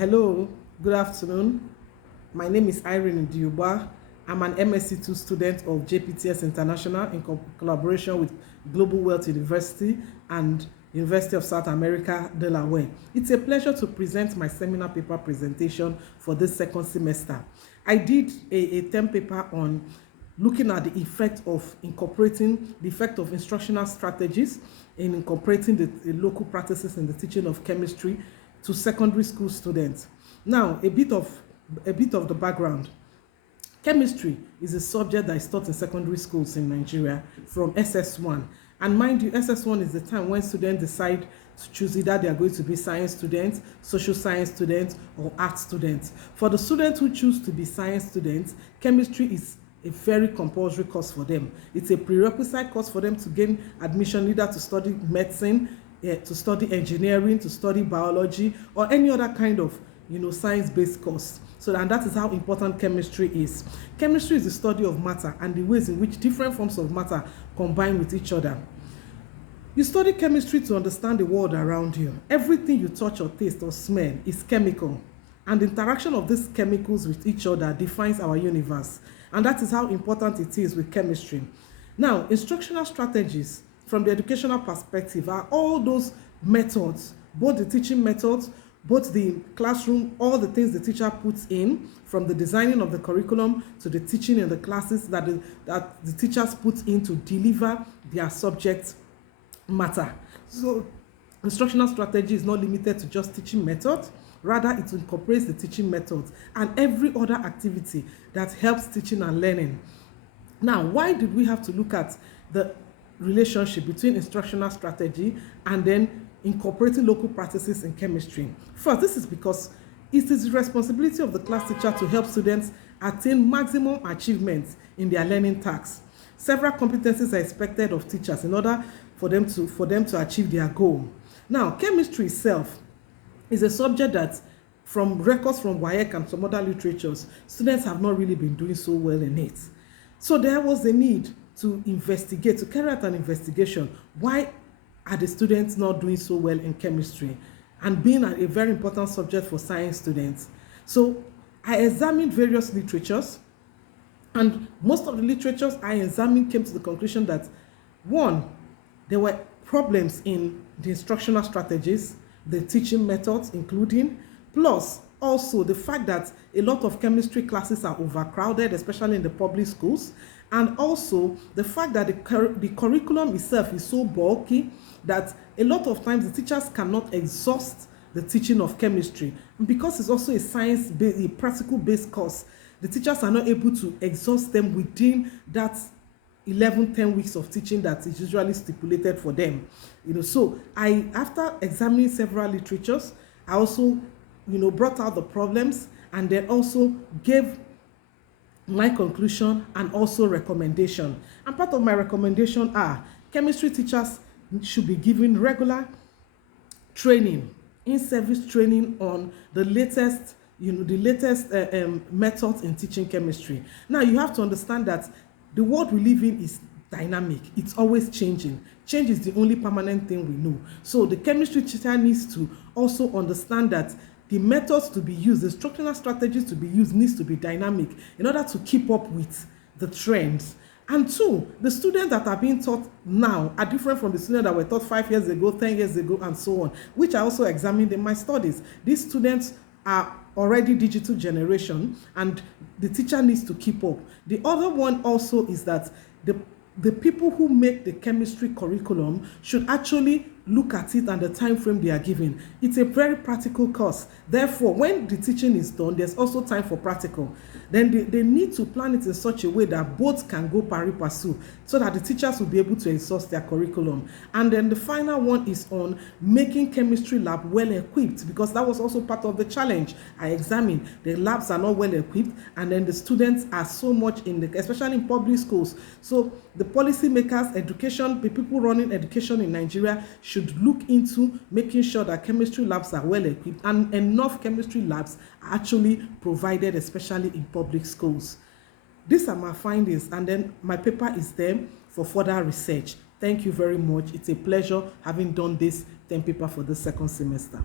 Hello, good afternoon. My name is Irene in Ugbah. I'm an MSc2 student of JPTS International in collaboration with Global Wealth University and University of South America, Delaware. It's a pleasure to present my seminar paper presentation for this second semester. I did a term paper on looking at the effect of instructional strategies in incorporating the local practices in the teaching of chemistry to secondary school students. Now, a bit of the background. Chemistry is a subject that is taught in secondary schools in Nigeria from SS1. And mind you, SS1 is the time when students decide to choose either they are going to be science students, social science students, or art students. For the students who choose to be science students, chemistry is a very compulsory course for them. It's a prerequisite course for them to gain admission either to study medicine, to study engineering, to study biology, or any other kind of science-based course. And that is how important chemistry is. Chemistry is the study of matter and the ways in which different forms of matter combine with each other. You study chemistry to understand the world around you. Everything you touch or taste or smell is chemical, and the interaction of these chemicals with each other defines our universe. And that is how important it is with chemistry. Now, instructional strategies from the educational perspective are all those methods, both the teaching methods, both the classroom, all the things the teacher puts in, from the designing of the curriculum to the teaching in the classes that the teachers put in to deliver their subject matter. So instructional strategy is not limited to just teaching methods. Rather, it incorporates the teaching methods and every other activity that helps teaching and learning. Now, why did we have to look at the relationship between instructional strategy and then incorporating local practices in chemistry? First, this is because it is the responsibility of the class teacher to help students attain maximum achievements in their learning tasks. Several competencies are expected of teachers in order for them to achieve their goal. Now, chemistry itself is a subject that, from records from WAEC and some other literatures, students have not really been doing so well in it. So there was a need to carry out an investigation. Why are the students not doing so well in chemistry, and being a very important subject for science students? So I examined various literatures, and most of the literatures I examined came to the conclusion that, one, there were problems in the instructional strategies, the teaching methods including, plus also the fact that a lot of chemistry classes are overcrowded, especially in the public schools, and also the fact that the curriculum itself is so bulky that a lot of times the teachers cannot exhaust the teaching of chemistry. And because it's also a science-based, a practical-based course, the teachers are not able to exhaust them within that 10 weeks of teaching that is usually stipulated for them. So after examining several literatures, I also brought out the problems and then also gave my conclusion and also recommendation. And part of my recommendation are chemistry teachers should be given regular training, in-service training on the latest methods in teaching chemistry. Now, you have to understand that the world we live in is dynamic. It's always changing. Change is the only permanent thing we know. So the chemistry teacher needs to also understand that the methods to be used, the instructional strategies to be used needs to be dynamic in order to keep up with the trends. And two, the students that are being taught now are different from the students that were taught 5 years ago, 10 years ago, and so on, which I also examined in my studies. These students are already digital generation, and the teacher needs to keep up. The other one also is that the people who make the chemistry curriculum should actually look at it and the time frame they are given. It's a very practical course. Therefore, when the teaching is done, there's also time for practical. Then they need to plan it in such a way that both can go pari passu, so that the teachers will be able to exhaust their curriculum. And then the final one is on making chemistry lab well equipped, because that was also part of the challenge I examined. The labs are not well equipped, and then the students are so much especially in public schools. So the policymakers, the people running education in Nigeria should look into making sure that chemistry labs are well equipped and enough chemistry labs are actually provided, especially in public schools. These are my findings, and then my paper is there for further research. Thank you very much. It's a pleasure having done this term paper for the second semester.